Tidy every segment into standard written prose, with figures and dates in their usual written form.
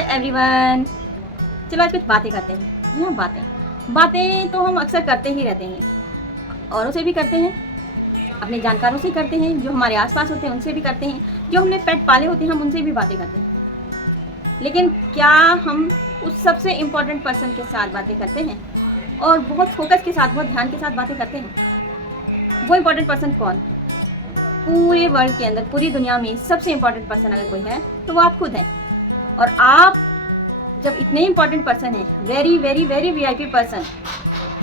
Hi everyone. चलो आज कुछ बातें करते हैं। हाँ, बातें तो हम अक्सर करते ही रहते हैं, औरों से भी करते हैं, अपने जानकारों से करते हैं, जो हमारे आसपास होते हैं उनसे भी करते हैं, जो हमने पेट पाले होते हैं हम उनसे भी बातें करते हैं। लेकिन क्या हम उस सबसे इम्पोर्टेंट पर्सन के साथ बातें करते हैं और बहुत फोकस के साथ, बहुत ध्यान के साथ बातें करते हैं? वो इम्पोर्टेंट पर्सन कौन? पूरे वर्ल्ड के अंदर, पूरी दुनिया में सबसे इम्पोर्टेंट पर्सन अगर कोई है तो वो आप खुद हैं। और आप जब इतने इम्पोर्टेंट पर्सन हैं, very very very VIP person,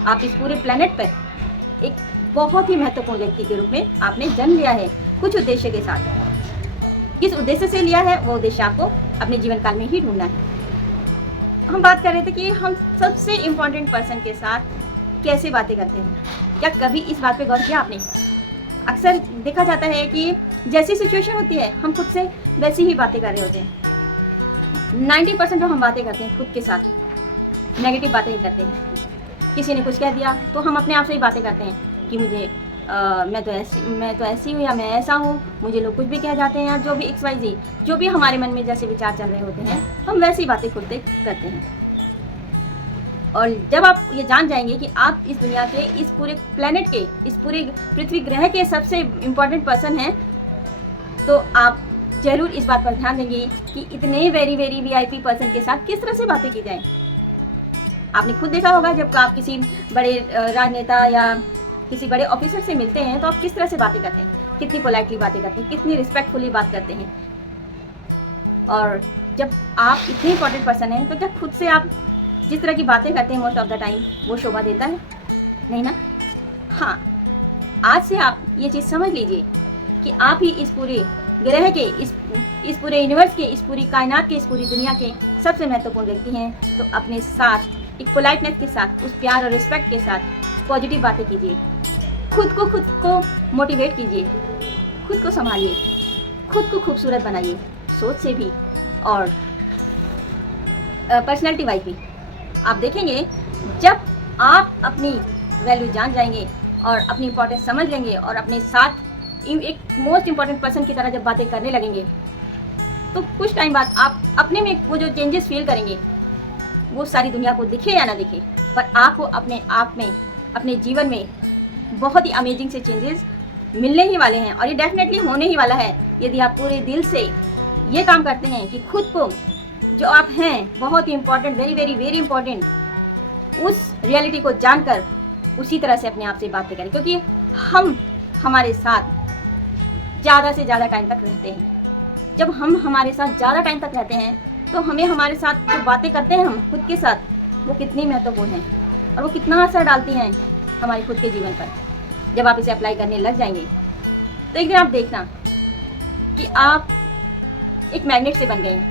आप इस पूरे प्लेनेट पर एक बहुत ही महत्वपूर्ण व्यक्ति के रूप में आपने जन्म लिया है, कुछ उद्देश्य के साथ। किस उद्देश्य से लिया है वो उद्देश्य आपको अपने जीवन काल में ही ढूंढना है। हम बात कर रहे थे कि हम सबसे इम्पोर्टेंट पर्सन के साथ कैसे बातें करते हैं। क्या कभी इस बात पे गौर किया आपने? अक्सर देखा जाता है कि जैसी सिचुएशन होती है हम खुद से वैसी ही बातें कर रहे होते हैं। 90% जो हम बातें करते हैं खुद के साथ नेगेटिव बातें ही करते हैं। किसी ने कुछ कह दिया तो हम अपने आप से ही बातें करते हैं कि मुझे मैं तो ऐसी हूँ या मैं ऐसा हूँ, मुझे लोग कुछ भी कह जाते हैं, या जो भी XYZ, जो भी हमारे मन में जैसे विचार चल रहे होते हैं हम वैसी बातें खुद से करते हैं। और जब आप ये जान जाएंगे कि आप इस दुनिया के, इस पूरे प्लेनेट के, इस पूरे पृथ्वी ग्रह के सबसे इम्पोर्टेंट पर्सन हैं, तो आप जरूर इस बात पर ध्यान देंगे कि इतने वेरी वेरी वीआईपी पर्सन के साथ किस तरह से बातें की जाएं। आपने खुद देखा होगा जब आप किसी बड़े राजनेता या किसी बड़े ऑफिसर से मिलते हैं तो आप किस तरह से बातें करते हैं, कितनी पोलाइटली बातें करते हैं, कितनी रिस्पेक्टफुली बात करते हैं। और जब आप इतने इंपॉर्टेंट पर्सन हैं तो क्या खुद से आप जिस तरह की बातें करते हैं मोस्ट ऑफ द टाइम वो शोभा देता है? नहीं ना। हाँ, आज से आप ये चीज़ समझ लीजिए कि आप ही इस पूरे ग्रह के, इस पूरे यूनिवर्स के, इस पूरी कायनात के, इस पूरी दुनिया के सबसे महत्वपूर्ण व्यक्ति हैं। तो अपने साथ एक पोलाइटनेस के साथ, उस प्यार और रिस्पेक्ट के साथ पॉजिटिव बातें कीजिए। खुद को मोटिवेट कीजिए, खुद को संभालिए, खुद को खूबसूरत बनाइए, सोच से भी और पर्सनैलिटी वाइज भी। आप देखेंगे जब आप अपनी वैल्यू जान जाएंगे और अपनी इंपॉर्टेंस समझ लेंगे और अपने साथ एक मोस्ट इम्पॉर्टेंट पर्सन की तरह जब बातें करने लगेंगे तो कुछ टाइम बाद आप अपने में वो जो चेंजेस फील करेंगे वो सारी दुनिया को दिखे या ना दिखे, पर आपको अपने आप में, अपने जीवन में बहुत ही अमेजिंग से चेंजेस मिलने ही वाले हैं। और ये डेफिनेटली होने ही वाला है यदि आप पूरे दिल से ये काम करते हैं कि खुद को, जो आप हैं, बहुत ही important, very very very important, उस रियलिटी को जानकर उसी तरह से अपने आप से बातें करें। क्योंकि हम हमारे साथ ज़्यादा से ज़्यादा टाइम तक रहते हैं। जब हम हमारे साथ ज़्यादा टाइम तक रहते हैं तो हमें हमारे साथ जो बातें करते हैं हम खुद के साथ, वो कितनी महत्वपूर्ण हैं और वो कितना असर डालती हैं हमारे खुद के जीवन पर। जब आप इसे अप्लाई करने लग जाएंगे तो एक दिन आप देखना कि आप एक मैग्नेट से बन गए हैं,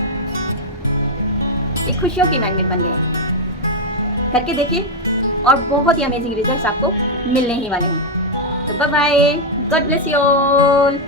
एक खुशियों की मैग्नेट बन गए हैं। करके देखिए और बहुत ही अमेजिंग रिजल्ट्स आपको मिलने ही वाले हैं। तो bye bye, god bless you all.